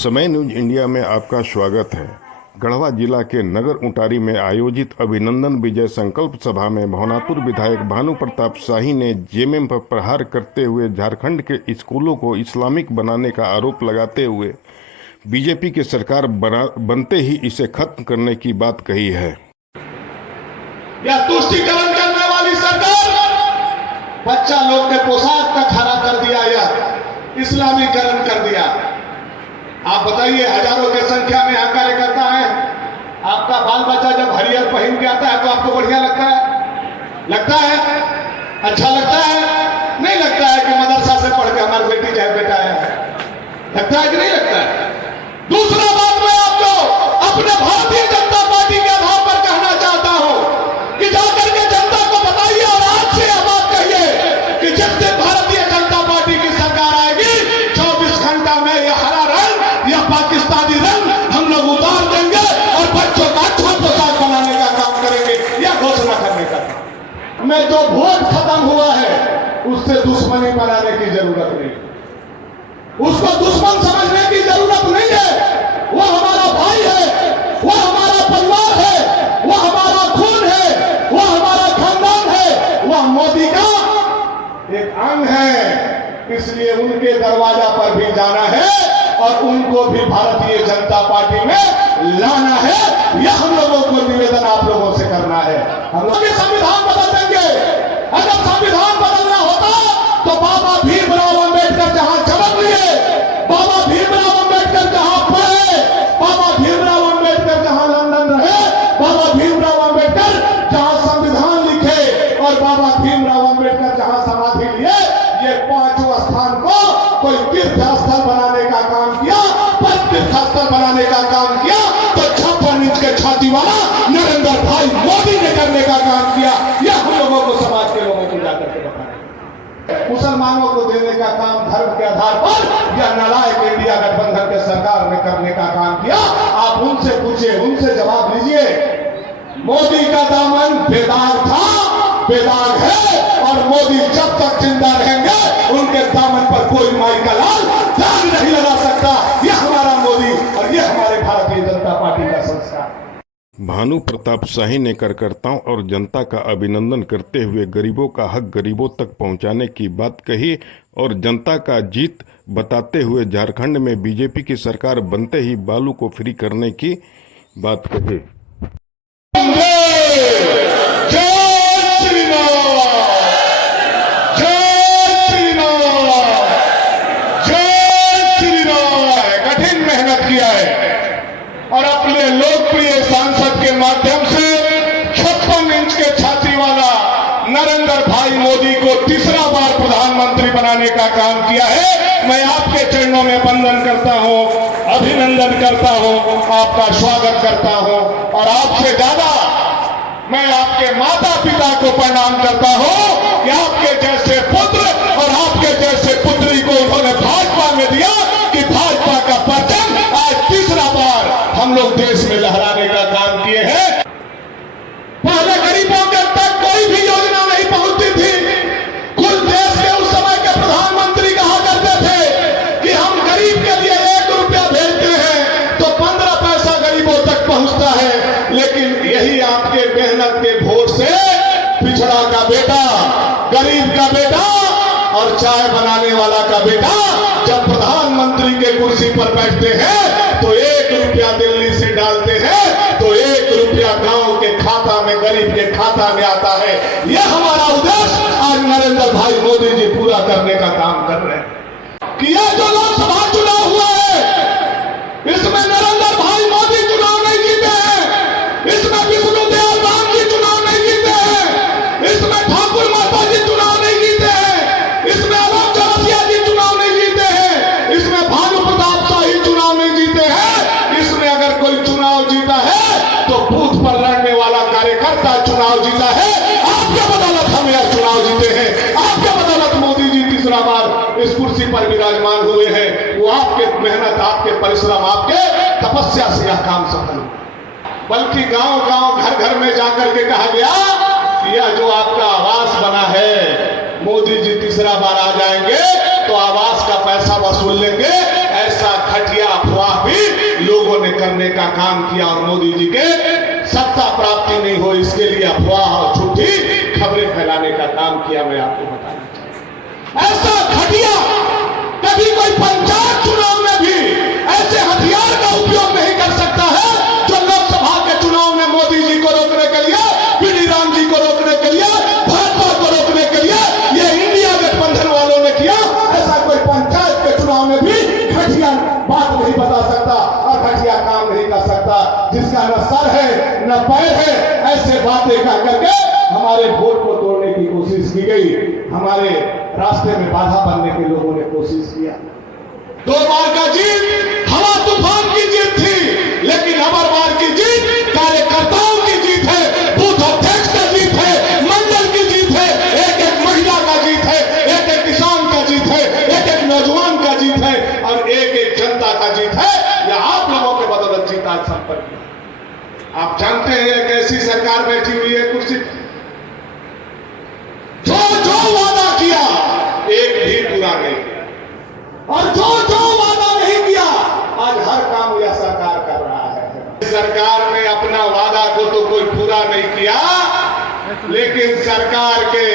समय news India में आपका स्वागत है। गढ़वा जिला के नगर उंटारी में आयोजित अभिनंदन विजय संकल्प सभा में भवनापुर विधायक भानु प्रताप शाही ने जेएमएम पर प्रहार करते हुए झारखंड के स्कूलों को इस्लामिक बनाने का आरोप लगाते हुए बीजेपी की सरकार बनते ही इसे खत्म करने की बात कही है। यह तुष्टीकरण करने वाली सरकार बच्चा लोग के पोशाक का खड़ा कर दिया, यह इस्लामीकरण कर दिया। आप बताइए, हजारों की संख्या में यहाँ कार्यकर्ता है। आपका बाल बच्चा जब हरियर पहन के आता है तो आपको बढ़िया लगता है? लगता है? अच्छा लगता है? नहीं लगता है कि मदरसा से पढ़ के हमारी बेटी चाहे बेटा है? लगता है कि नहीं लगता है? दूसरा बात मैं आपको अपने भारतीय जनता पार्टी के आधार पर कहना चाहता हूं कि जाकर के जनता को बताइए और आज से यह बात कहिए कि जिस दिन भारतीय जनता पार्टी की सरकार आएगी 24 घंटा में यह हरा रंग, यह पाकिस्तानी रंग हम लोग उतार देंगे और बच्चों का अच्छा पोशाक बनाने का काम करेंगे, यह घोषणा करने का काम। में जो वोट खत्म हुआ है उससे दुश्मनी बनाने की जरूरत नहीं, उसको दुश्मन समझने की जरूरत नहीं है। वो हमारा भाई है, वो हमारा परिवार है, वो हमारा खून है, वो हमारा खानदान है, वह मोदी का एक अंग है। इसलिए उनके दरवाजा पर भी जाना है और उनको भी भारतीय जनता पार्टी में लाना है। यह हम लोगों को निवेदन आप लोगों से करना है। हम लोग संविधान बदल देंगे। अगर संविधान बदलना होता तो बाबा भीमराव अंबेडकर जहां जन्म लिए, बाबा भीमराव अंबेडकर जहां पढ़े, बाबा भीमराव अंबेडकर जहां लंदन रहे, बाबा भीमराव अंबेडकर जहां संविधान लिखे और बाबा भीमराव अंबेडकर जहां समाधि लिए, ये पांचों स्थान को कोई तीर्थ स्थल बनाने का काम किया, पर तीर्थ स्थल बनाने का काम किया तो 56 इंच के छाती वाला नरेंद्र भाई मोदी ने करने का काम किया। यह हम लोगों को, समाज के लोगों को जाकर के बताया। मुसलमानों को देने का काम धर्म के आधार पर यह नालायक इंडिया गठबंधन के सरकार ने करने का काम किया। आप उनसे पूछिए, उनसे जवाब लीजिए। मोदी का दामन बेदाग था, बेदाग है और मोदी जब तक जिंदा रहेंगे उनके दामन पर कोई माई का लाल दाग नहीं लगा सकता। यह हमारा मोदी और यह हमारे भारतीय जनता पार्टी का संस्कार। भानु प्रताप शाही ने कार्यकर्ताओं और जनता का अभिनंदन करते हुए गरीबों का हक गरीबों तक पहुंचाने की बात कही और जनता का जीत बताते हुए झारखंड में बीजेपी की सरकार बनते ही बालू को फ्री करने की बात कही। कठिन मेहनत किया है और अपने लोकप्रिय सांसद के माध्यम से 56 इंच के छाती वाला नरेंद्र भाई मोदी को तीसरा बार प्रधानमंत्री बनाने का काम किया है। मैं आपके चरणों में वंदन करता हूं, अभिनंदन करता हूं, आपका स्वागत करता हूं और आपसे ज्यादा मैं आपके माता पिता को प्रणाम करता हूं कि आपके जैसे पुत्र और आपके जैसे पुत्री को उन्होंने भाजपा में दिया कि भाजपा का परचम आज तीसरा बार हम लोग देश में लहराने का काम किए हैं। पहले गरीबों के तक कोई भी योजना नहीं पहुंचती थी। कुल देश के उस समय के प्रधानमंत्री कहा करते थे कि हम गरीब के लिए 1 रुपया भेजते हैं तो 15 पैसा गरीबों तक पहुंचता है। लेकिन यही आपके मेहनत के वोट से पिछड़ा का बेटा, गरीब का बेटा और चाय बनाने वाला का बेटा जब प्रधानमंत्री के कुर्सी पर बैठते हैं तो 1 रुपया दिल्ली से डालते हैं तो 1 रुपया गांव के खाता में, गरीब के खाता में आता है। यह हमारा उद्देश्य आज नरेंद्र भाई मोदी जी पूरा करने का काम कर रहे हैं कि यह जो लोकसभा चुनाव हुआ है इसमें नरेंद्र भाई मोदी चुनाव नहीं जीते हैं, इसमें विष्णुदेव राम जी चुनाव नहीं जीते हैं, इसमें ठाकुर माता जी चुनाव नहीं जीते हैं, इसमें अलोक चौरसिया जी चुनाव नहीं जीते हैं, इसमें भानु प्रताप शाही चुनाव नहीं जीते हैं। इसमें अगर कोई चुनाव जीता है तो बूथ पर लड़ने वाला कार्यकर्ता चुनाव जीता है। आपके बदौलत हम यह चुनाव जीते हैं, आपके बदौलत मोदी जी तीसरा बार इस कुर्सी पर विराजमान हुए हैं। वो आपके मेहनत, आपके परिश्रम, आपके तपस्या से यह काम सफल हुआ। बल्कि गांव गांव, घर घर में जाकर के कहा गया कि यह जो आपका आवास बना है, मोदी जी तीसरा बार आ जाएंगे तो आवास का पैसा वसूल लेंगे। ऐसा घटिया अफवाह लूटने का काम किया और मोदी जी के सत्ता प्राप्ति नहीं हो इसके लिए अफवाह और झूठी खबरें फैलाने का काम किया। मैं आपको बताना चाहता हूं, ऐसा घटिया कभी कोई पंचायत चुनाव में भी ऐसे हथियार का उपयोग नहीं कर सकता है जो लोकसभा के चुनाव में मोदी जी को रोकने के लिए, पीडी राम जी को रोकने के लिए, भाजपा को रोकने के लिए ये इंडिया गठबंधन वालों ने किया। ऐसा कोई पंचायत के चुनाव में भी घटिया बात नहीं बता सकता और घटिया काम नहीं कर सकता, जिसका न सर है न पैर है। ऐसे बातें कर करके हमारे वोट को तोड़ने की कोशिश की गई, हमारे रास्ते में बाधा बनने के लोगों ने कोशिश किया। 2 बार का जीत हवा तूफान की जीत थी, लेकिन अबर बार की जीत कार्यकर्ताओं की जीत है, बूथ अध्यक्ष का जीत है, मंडल की जीत है, एक एक महिला का जीत है, एक एक किसान का जीत है, एक एक नौजवान का जीत है और एक एक जनता का जीत है। यह आप लोगों के बदौलत जीत आज संपन्न किया। आप जानते हैं एक ऐसी सरकार बैठी हुई है कुर्सी, जो जो वादा किया एक भी पूरा नहीं किया और जो जो वादा नहीं किया आज हर काम यह सरकार कर रहा है। सरकार ने अपना वादा को तो कोई पूरा नहीं किया, लेकिन सरकार के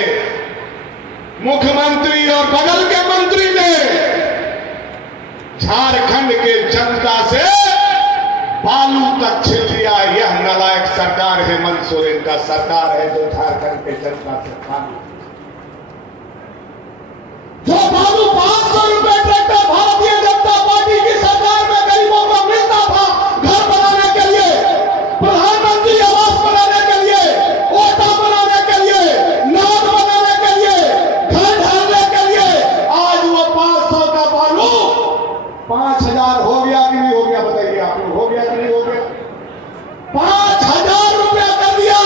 मुख्यमंत्री और बगल के मंत्री ने झारखंड के जनता से बालू तक छीन लिया। यह नालायक सरकार हेमंत सोरेन का सरकार है जो झारखंड के जनता से बालू, जो बालू 500 रुपए ट्रैक्टर भारतीय जनता पार्टी की सरकार में गरीबों को मिलता था घर बनाने के लिए, प्रधानमंत्री आवास बनाने के लिए, ओटा बनाने के लिए, नाद बनाने के लिए, घर ढालने के लिए, आज वो 500 का बालू 5000 हो गया कि नहीं हो गया? बताइए आप लोग, हो गया कि नहीं हो गया? 5000 रुपया कर दिया।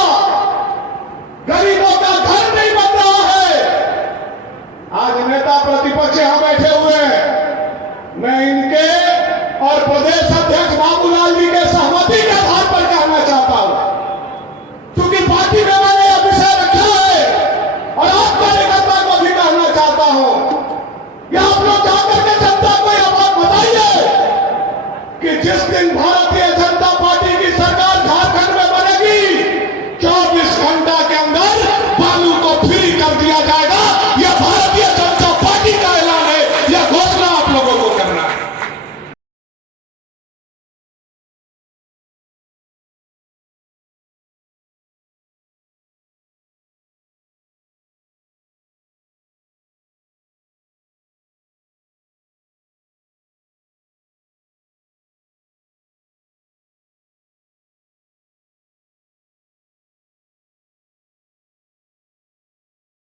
गरीबों का घर नहीं बन रहा है। आज नेता प्रतिपक्ष यहां बैठे हुए हैं, मैं इनके और प्रदेश अध्यक्ष बाबूलाल जी के सहमति के आधार पर कहना चाहता हूं, क्योंकि पार्टी में मैंने यह विषय रखा है और आप कार्यकर्ता को भी कहना चाहता हूं कि आप लोग जाकर के जनता को यह बात बताइए कि जिस दिन भारतीय जनता पार्टी की सरकार